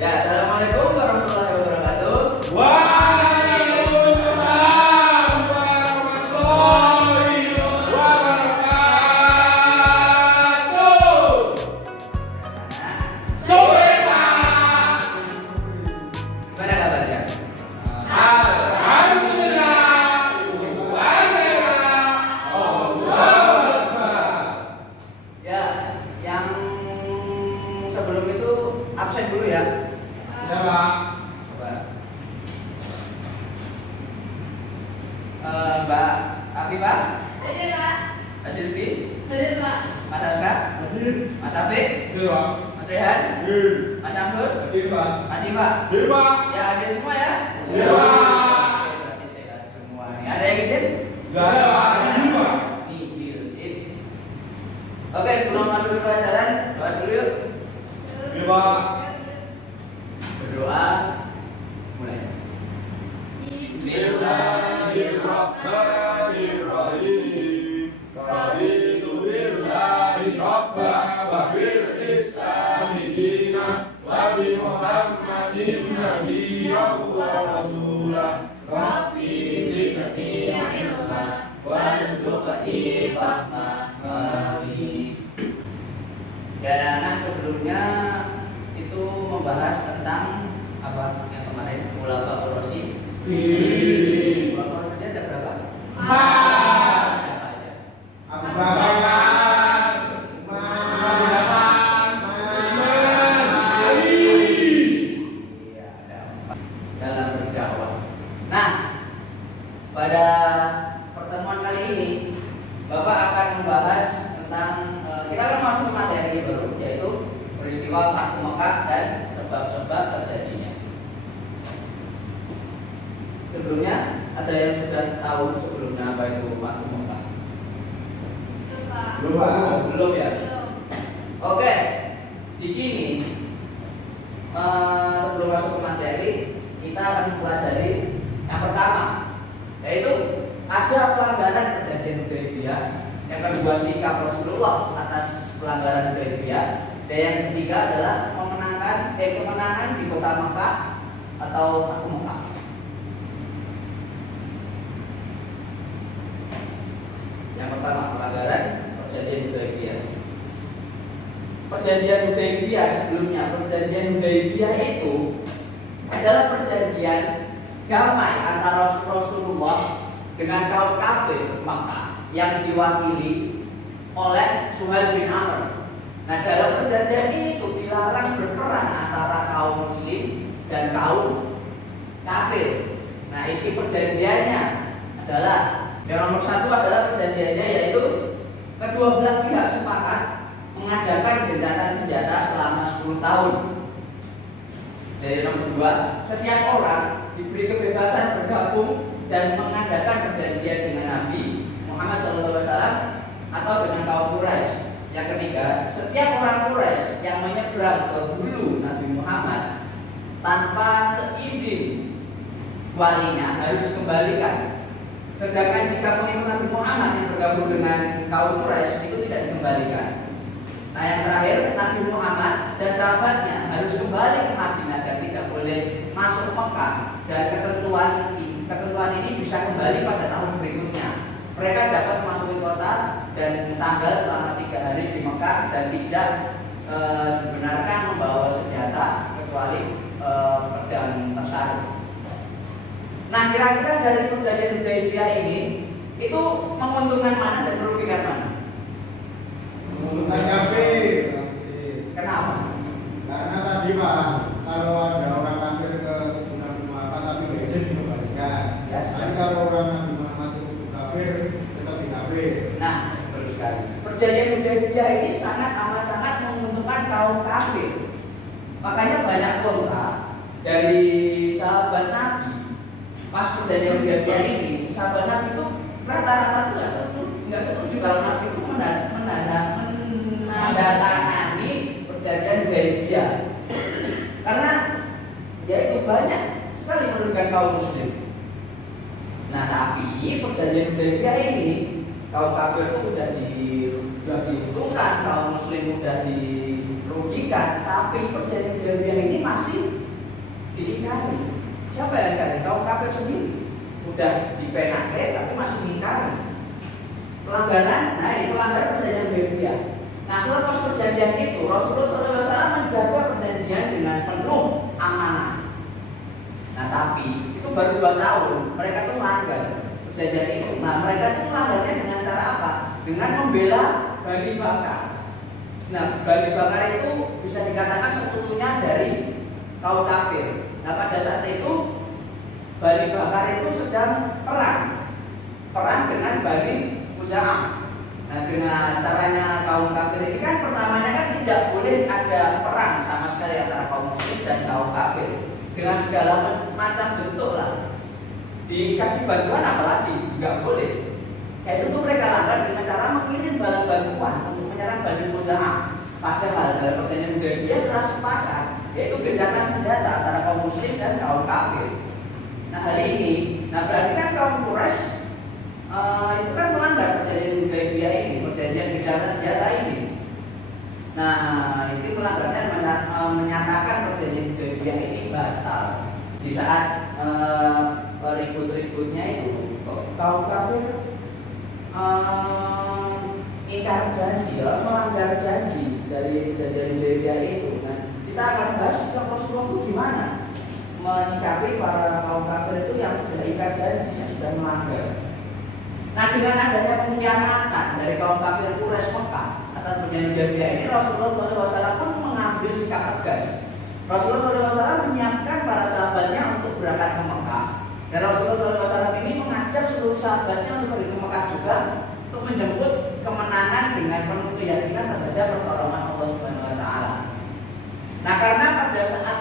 Ya, assalamualaikum warahmatullahi wabarakatuh. Waalaikumsalam warahmatullahi wabarakatuh. Sore Pak. Gimana kabarnya? Alhamdulillah. Alhamdulillah. Allahu Akbar. Ya, yang sebelum itu absen dulu ya. Ya Pak. Coba. Mbak Afifah, Hadir Pak. Mas Silvi, Hadir Pak. Mas Aska, Mas Afik, Hadir Pak. Mas Rehan, Hadir. Mas Samsul, Hadir Pak. Mas Iva. Hadir Pak. Ya, hadir semua ya. Hadir Pak. Oke, berarti sehat semua. Ada yang izin? Enggak ada Pak. Hadir Pak. Nih, sip. Oke, sebelum masuk ke pelajaran, doa dulu yuk. Hadir Pak. Berdoa mulai. Bismillahirrahmanirrahim. Raditu billahi rabban wa bil islami dinan wa bi Muhammadin nabiyyan wa rasulah. Rabbi zidni ilma warzuqni fahma. Amin. Ya, anak-anak, sebelumnya itu membahas tentang apa yang kemarin Khulafaur Rasyidin. Khulafaur Rasyidin ada berapa? Siapa aja? Abu Bakar, Umar, Utsman, Ali. Iya, ada 4 dalam berdakwah. Nah, pada pertemuan kali ini Bapak akan membahas tentang kita akan masuk ke materi baru, yaitu peristiwa Fathu Mekah dan sebab-sebab terjadinya. Sebelumnya ada yang sudah tahu sebelumnya apa itu Fathu Mekah? Belum Pak. Belum ya? Belum. Oke, di sini sebelum masuk ke materi, kita akan mempelajari yang pertama, yaitu ada pelanggaran perjanjian Hudaybiyah, yang kedua sikap Rasulullah atas pelanggaran Hudaybiyah, dan yang ketiga adalah kemenangan di kota Mekah atau Fathu Mekah. Yang pertama, pelanggaran perjanjian Hudaybiyah. Perjanjian Hudaybiyah sebelumnya, perjanjian Hudaybiyah itu adalah perjanjian damai antara Rasulullah dengan kaum kafir Makkah yang diwakili oleh Suhail bin Amr. Nah, dalam perjanjian ini tuh dilarang berperang antara kaum muslim dan kaum kafir. Nah, isi perjanjiannya adalah yang nomor 1 adalah perjanjiannya, yaitu kedua belah pihak sepakat mengadakan gencatan senjata selama 10 tahun. Dan yang nomor 2, setiap orang diberi kebebasan bergabung dan mengadakan perjanjian dengan Nabi Muhammad SAW atau dengan kaum Quraisy. Yang ketiga, setiap orang Quraisy yang menyeberang ke hulu Nabi Muhammad tanpa seizin walinya harus dikembalikan. Sedangkan jika pengikut Nabi Muhammad yang bergabung dengan kaum Quraisy itu tidak dikembalikan. Nah, yang terakhir, Nabi Muhammad dan sahabatnya harus kembali ke Madinah dan tidak boleh masuk Mekah, dan ketentuan ini bisa kembali pada tahun berikutnya. Mereka dapat memasuki kota dan tanggal selama 3 hari di Mekah dan tidak dibenarkan membawa senjata kecuali pedang tersarung. Nah, kira-kira dari perjanjian Hudaybiyah ini itu menguntungkan mana dan merugikan mana? Menguntungkan kafir. Kenapa? Karena tadi Pak, kalau ada orang kafir ke Nabi Muhammad tapi nggak izin dikembalikan. Ya, Tapi kalau orang Nabi Muhammad itu kafir, tetap dikafir. Nah, betul sekali. Perjanjian Hudaybiyah ini sangat menguntungkan kaum kafir. Makanya banyak kota dari sahabat Nabi pas perjanjian Hudaybiyah ini, sahabat Nabi itu rata-rata nggak setuju kalau Nabi itu menandatangani perjanjian Hudaybiyah, karena ya itu banyak sekali merugikan kaum muslim. Nah, tapi perjanjian Hudaybiyah ini kaum kafir itu sudah diuntungkan, kaum muslim sudah merugikan, tapi perjanjian Hudaybiyah ini masih diingkari. Siapa yang ingkari? Kaum kafir sendiri. Udah dipenake tapi masih ingkari. Pelanggaran, nah ini pelanggaran perjanjian Hudaybiyah. Nah selepas perjanjian itu Rasulullah SAW menjaga perjanjian dengan penuh amanah. Nah tapi itu baru 2 tahun mereka tuh melanggar perjanjian itu. Nah mereka tuh melanggarnya dengan cara apa? Dengan membela Bani Bakar. Nah Bani Bakar itu bisa dikatakan sekutunya dari kaum kafir. Nah pada saat itu Bani Bakar itu sedang perang dengan Bani Khuza'ah. Nah dengan caranya kaum kafir ini kan pertamanya kan tidak boleh ada perang sama sekali antara kaum muslim dan kaum kafir dengan segala macam bentuk lah. Dikasih bantuan apalagi juga boleh. Itu tuh mereka lakukan dengan cara mengirim bala bantuan untuk menyerang Bani Khuza'ah. Padahal dalam perjanjian Hudaybiyah telah sepakat yaitu gencatan senjata antara kaum muslim dan kaum kafir. Nah hal ini, nah berarti kan kaum Quraisy itu kan melanggar perjanjian Hudaybiyah ini, perjanjian gencatan senjata ini. Nah itu melanggarnya menyatakan perjanjian Hudaybiyah ini batal. Di saat ribut-ributnya itu kaum kafir ingkar janji, melanggar janji dari perjanjian Hudaybiyah itu. Nah kita akan bahas Rasulullah itu gimana menyikapi para kaum kafir itu yang sudah ingkar janji, yang sudah melanggar. Nah dengan adanya pengkhianatan dari kaum kafir Quraisy Mekah atas perjanjian Hudaybiyah ini, Rasulullah SAW pun mengambil sikap tegas. Rasulullah SAW menyiapkan para sahabatnya untuk berangkat ke Mekah. Dan Rasulullah SAW ini mengajak seluruh sahabatnya untuk pergi ke Mekah juga untuk menjemput kemenangan dengan penuh keyakinan terhadap pertolongan Allah Subhanahu Wa Taala. Nah karena pada saat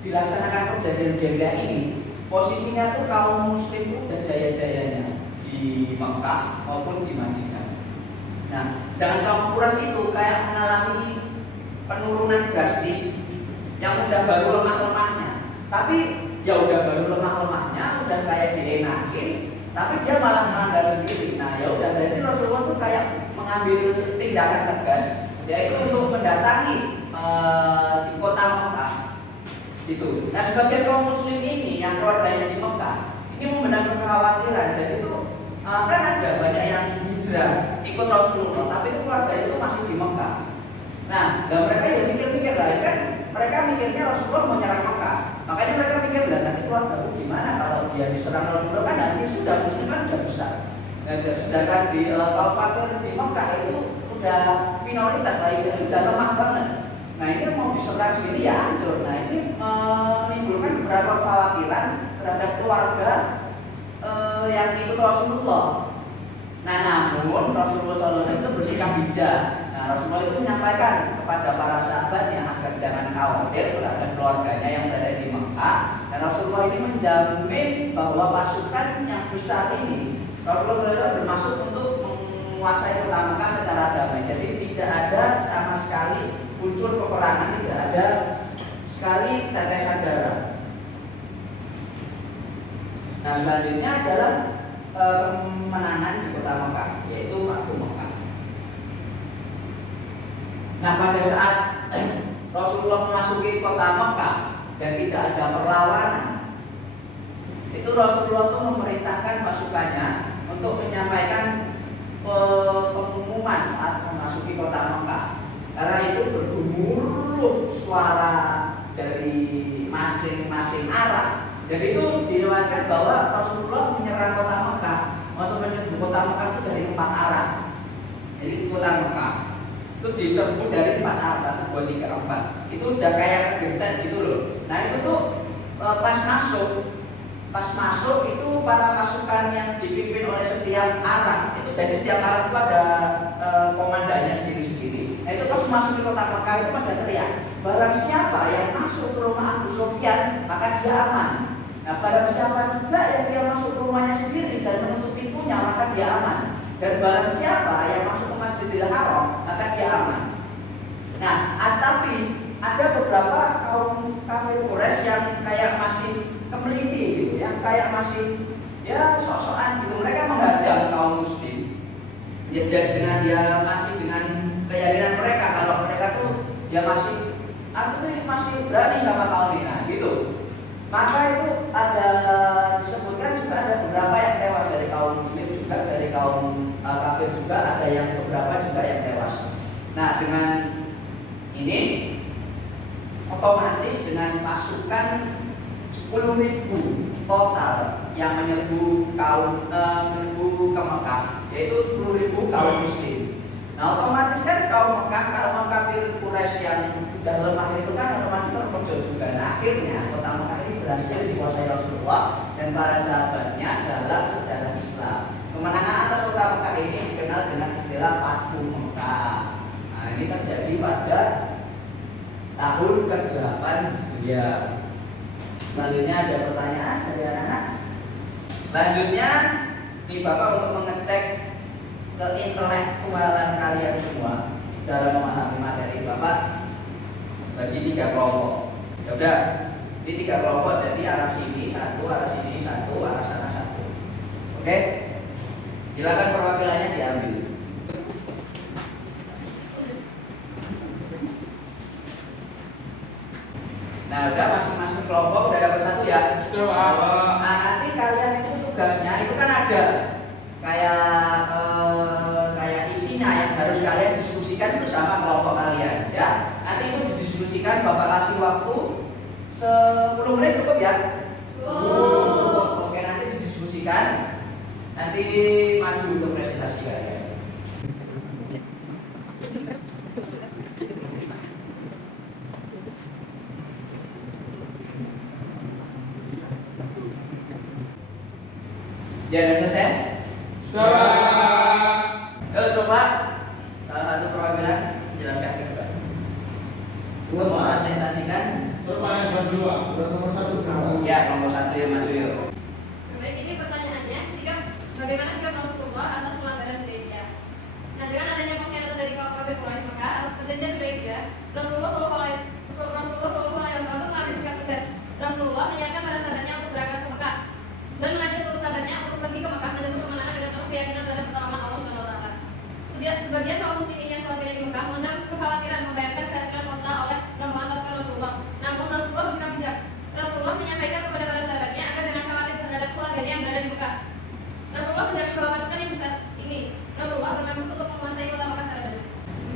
dilaksanakan perjanjian Hudaybiyah ini, posisinya tuh kaum muslim itu udah jaya-jayanya di Mekah maupun di Madinah. Nah, dengan kaum Quraisy itu kayak mengalami penurunan drastis yang udah baru lemah-lemahnya. Tapi ya udah baru lemah-lemahnya, udah kayak dienakin, tapi dia malah melanggar sendiri. Nah, ya udah jadi Rasulullah tuh kayak mengambil tindakan tegas, yaitu untuk mendatangi di kota Mekah. Itu. Nah, sebagian kaum muslim ini yang keluarganya di Mekah ini mendapat kekhawatiran. Jadi itu kan ada banyak yang hijrah ikut Rasulullah, tapi itu keluarganya itu masih di Mekah. Nah, mereka ya mikir-mikir lah, kan mereka mikirnya Rasulullah mau nyerang Mekah. Makanya mereka pikir lah nanti keluarga gimana kalau dia diserang Rasulullah, kan nanti sudah muslim kan udah besar. Nah, sedangkan di kaum kafir di Mekah itu udah minoritas lah, udah lemah banget. Nah ini mau diserang sendiri ya hancur. Nah ini menimbulkan beberapa kekhawatiran terhadap keluarga yang ikut Rasulullah. Nah namun Rasulullah SAW itu bersikap bijak. Nah Rasulullah itu menyampaikan kepada para sahabatnya agar jangan khawatir terhadap keluarganya yang berada di Mekah. Dan Rasulullah ini menjamin bahwa pasukan yang besar ini Rasulullah SAW bermaksud untuk menguasai kota Mekah secara damai. Jadi tidak ada sama sekali muncul peperangan, tidak ada sekali tetesan darah. Nah selanjutnya adalah kemenangan di kota Mekah, yaitu Fathu Mekah. Nah pada saat Rasulullah memasuki kota Mekah dan tidak ada perlawanan, itu Rasulullah itu memerintahkan pasukannya untuk menyampaikan pengumuman saat memasuki kota Mekah. Karena itu bergemuruh suara dari masing-masing arah. Dan itu diriwayatkan bahwa Rasulullah menyerang kota Mekah untuk menyerbu kota Mekah itu dari 4 arah. Jadi kota Mekah itu diserbu dari 4 arah, 1, 2, 3, 4. Itu udah kayak gencet gitu loh. Nah itu tuh pas masuk itu para pasukan yang dipimpin oleh setiap arah. Itu jadi setiap arah itu ada komandannya sendiri-sendiri. Nah itu pas masuk ke kota Mekah itu pada teriak, barang siapa yang masuk ke rumah Abu Sufyan maka dia aman. Nah barang siapa juga yang dia masuk ke rumahnya sendiri dan menutup pintunya maka dia aman. Dan barang siapa yang masuk ke Masjidil Haram maka dia aman. Nah tapi ada beberapa kaum kafir Quraisy yang kayak masih kemelinti gitu, yang kayak masih ya sok-sokan gitu. Mereka menghadang kaum muslim. Ya, dengan dia masih dengan keyakinan mereka kalau mereka tuh dia aku nih masih berani sama kaum ini, nah gitu. Maka itu ada disebutkan juga ada beberapa yang tewas dari kaum muslim juga, dari kaum kafir juga, ada yang beberapa juga yang tewas. Nah dengan ini otomatis dengan pasukan 10.000 total yang menyerbu ke Mekah, yaitu 10.000 kaum muslim. Nah otomatis kan kaum Mekah, kaum kafir Quraisy yang sudah lemah itu kan otomatis terpojok juga. Nah akhirnya kota Mekah ini berhasil dikuasai Rasulullah dan para sahabatnya dalam sejarah Islam. Kemenangan atas kota Mekah ini dikenal dengan istilah Fathu Mekah. Nah ini terjadi pada tahun ke-8 Hijriah. Selanjutnya ada pertanyaan dari anak-anak. Selanjutnya nih Bapak untuk mengecek keintelektualan kalian semua dalam memahami materi Bapak bagi 3 kelompok. Ya udah, ini 3 kelompok jadi arah sini 1, arah sini 1, arah sana 1. Oke? Silakan perwakilannya diambil. Nah, udah masing-masing kelompok udah dapat 1 ya. Nah, nanti kalian itu tugasnya itu kan ada kayak isinya yang harus kalian diskusikan bersama kelompok kalian ya. Nanti itu didiskusikan, Bapak kasih waktu 10 menit cukup ya? Cukup. Oke, nanti didiskusikan. Nanti maju untuk presentasi kalian. Jangan selesai? Sudah. Coba salah satu perwakilan menjelaskan ke depan. Untuk mempresentasikan Udah nomor 1 ya nomor 1 ya maju yuk. Baik, ini pertanyaannya, bagaimana sikap Rasulullah atas pelanggaran Hudaybiyah? Nah, dengan adanya pengkhianatan dari kaum kafir Quraisy Mekah atas perjanjian Hudaybiyah, Rasulullah Shallallahu Alaihi Wasallam mengambil sikap tegas. Rasulullah menyiapkan para sahabatnya untuk berangkat ke Mekah dan mengajak seluruh sahabatnya untuk pergi ke Mekah menembus kemenangan dengan penuh keyakinan terhadap pertolongan Allah Subhanahu Wa Taala. Sebagian kaum muslimin yang keluarganya di Mekah mengenal kekhawatiran membayangkan kehancuran kota oleh rombongan pasukan Rasulullah. Namun Rasulullah bersikap bijak. Rasulullah menyampaikan kepada para sahabatnya agar jangan khawatir terhadap keluarganya yang berada di Mekah. Rasulullah menjamin bahwa pasukan yang besar ini Rasulullah bermaksud untuk menguasai kota Mekah secara baru.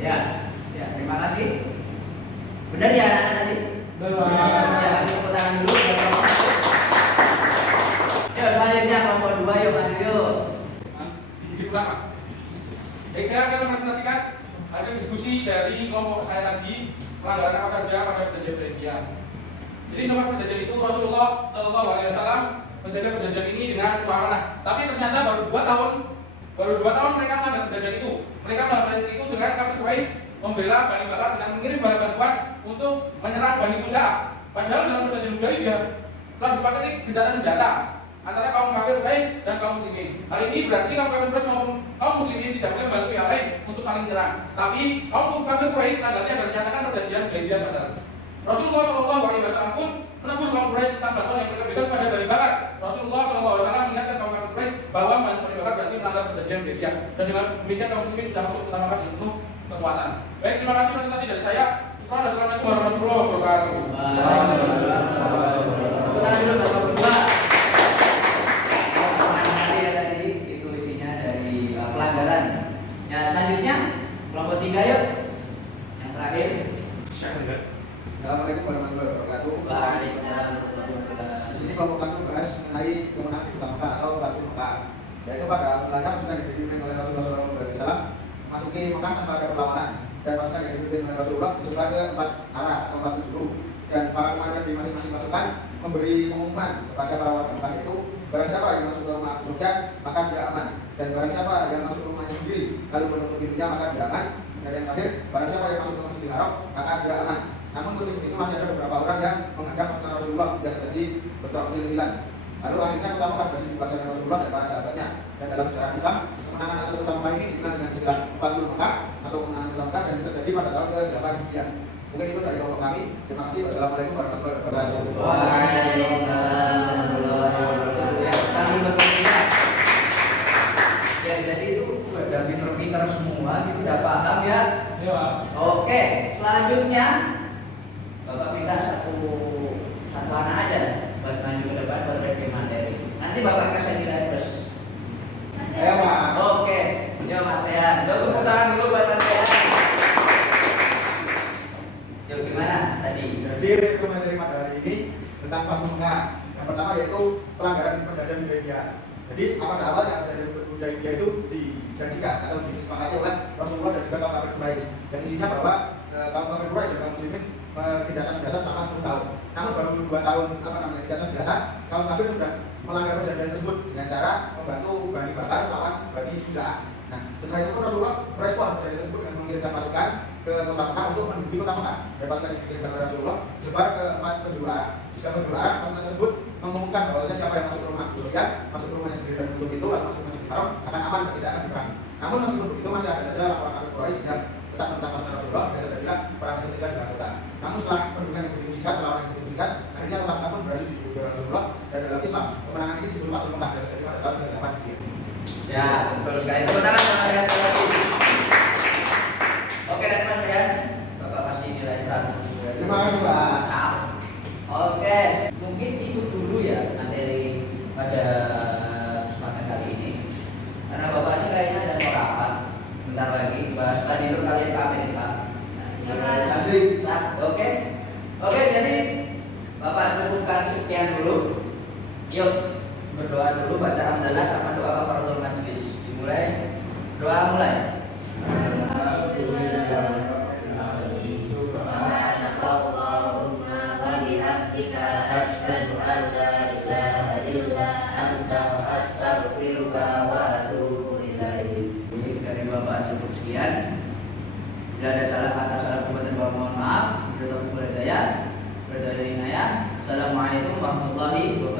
Ya, terima kasih. Benar ya anak-anak tadi? Benar. Ya, kasih tepuk tangan dulu. Yuk, selanjutnya kelompok 2 yuk maju yuk. Sedikit ulama. Baik, saya akan mempresentasikan hasil diskusi dari kelompok saya tadi, pelanggaran apa saja pada perjanjian Hudaybiyah. Jadi sama perjanjian itu Rasulullah Shallallahu Alaihi Wasallam menjaga perjanjian ini dengan penuh amanah. Tapi ternyata baru 2 tahun mereka melakukan perjanjian itu. Mereka melakukan perjanjian itu dengan kafir Quraisy membela Bani Bakar dengan mengirim barang bantuan untuk menyerang Bani Musa. Padahal dalam perjanjian Hudaybiyah telah disepakati gencatan senjata antara kaum kafir Quraisy dan kaum muslimin. Hal ini berarti kaum kafir Quraisy maupun kaum muslimin tidak boleh membantu pihak lain untuk saling menyerang. Tapi kaum kafir Quraisy standarnya adalah menyatakan perjanjian Hudaybiyah batal. Rasulullah Shallallahu Alaihi Wasallam pun menegur kaum Quraisy tentang bantuan yang mereka berikan kepada Bani Bakar. Rasulullah Shallallahu Alaihi Wasallam mengingatkan kaum kafir Quraisy bahwa Bani Bakar berarti melanggar perjanjian Hudaybiyah dan dengan demikian kaum muslimin bisa masuk ke tanah Mekah dengan penuh kekuatan. Baik, terima kasih presentasi dari saya. Assalamualaikum warahmatullahi wabarakatuh. Ya, selanjutnya kelompok 3 yuk. Yang terakhir. Assalamualaikum warahmatullahi wabarakatuh. Waalaikumsalam warahmatullahi wabarakatuh. Di sini kelompok kami membahas mengenai kemenangan di Mekah atau Fathu Mekah. Yaitu pada wilayah pasukan yang dipimpin oleh Rasulullah SAW masuki Mekah tanpa ada perlawanan, dan pasukan yang dipimpin oleh Rasulullah disebar ke 4 arah atau 4 penjuru, dan para komandan di masing-masing pasukan memberi pengumuman kepada para warga Mekah itu barang siapa yang masuk ke rumah Abu Sufyan maka dia aman, dan barang siapa yang masuk ke rumahnya sendiri lalu menutup pintunya maka dia aman, dan yang terakhir barang siapa yang masuk ke Masjidil Haram maka dia aman. Namun musim itu masih ada beberapa orang yang menghadang pasukan Rasulullah yang terjadi bentrok kecil-kecilan. Lalu akhirnya kota Mekah berhasil dikuasai oleh Rasulullah dan para sahabatnya. Dan dalam sejarah Islam, kemenangan atas kota Mekah ini dikenal dengan istilah Fathu Mekah atau kemenangan kota Mekah, dan terjadi pada tahun ke-8 Hijriah. Mungkin itu dari kelompok kami. Terima kasih. Wassalamualaikum warahmatullahi wabarakatuh. Waalaikumsalam warahmatullahi wabarakatuh. Ya, kami berpikir. Ya, jadi itu udah pinter-pinter semua, itu udah paham ya. Ayo, Pak. Oke, selanjutnya Bapak minta satu anak aja buat maju ke depan buat review materi. Nanti Bapak kasih nilai plus. Ayo Pak. Oke, yuk Mas Rian. Yuk tepuk tangan dulu buat Mas Rian. Yuk gimana tadi? Jadi review materi pada hari ini tentang Fatwa Mekah. Yang pertama yaitu pelanggaran perjanjian Hudaybiyah. Jadi pada awalnya perjanjian Hudaybiyah itu dijanjikan atau disepakati oleh Rasulullah dan juga kaum kafir Quraisy. Dan isinya bahwa kaum kafir Quraisy dan kaum muslimin kejahatan senjata selama 10 tahun. Namun baru 2 tahun kejahatan senjata, kaum kafir sudah melanggar perjanjian tersebut dengan cara membantu Bani Bakar lawan Bani Juz'ah. Nah, setelah itu Rasulullah merespon perjanjian tersebut dengan mengirimkan pasukan ke kota Mekah untuk menduduki kota Mekah. Dan pasukan yang dikirimkan oleh Rasulullah sebar ke 4 penjuru Arab. Di sekitar penjuru Arab, pasukan tersebut mengumumkan bahwa siapa yang masuk ke rumah Abu Sufyan, masuk ke rumahnya sendiri dan menutup itu, lalu masuk ke Masjidil Haram akan aman dan tidak akan diperangi. Namun meskipun begitu masih ada saja orang kafir Quraisy yang tetap menentang pasukan Rasulullah dan terjadilah perang itu tidak dilakukan. Namun setelah perundingan yang begitu singkat, lawan yang begitu singkat, akhirnya kota Mekah pun berhasil diduduki oleh Rasulullah dan dalam Islam kemenangan ini disebut Fathul Mekah dan terjadi pada tahun ke-8 Hijriah. Ya, betul sekali. Tepuk tangan Mas Rian sekali lagi. Oke, dan Mas Rian, Bapak kasih nilai 100. Terima kasih Pak. Sap. Oke, mungkin itu dulu ya materi pada kesempatan kali ini. Karena Bapak ini kayaknya ada mau rapat bentar lagi bahas tadi itu kalian ke Amerika. Asik. Oke. Oke, jadi Bapak cukupkan sekian dulu. Yuk berdoa dulu, baca hamdalah sama doa kafaratul majlis. Dimulai. Doa mulai. Subhanallahumma wa bihamdika asyhadu an la ilaha illa anta astaghfiruka wa atubu ilaik. Ini dari Bapak cukup sekian. Tidak ada salah kata, salah perbuatan, mohon maaf. Berdoa kepada Assalamualaikum warahmatullahi wabarakatuh.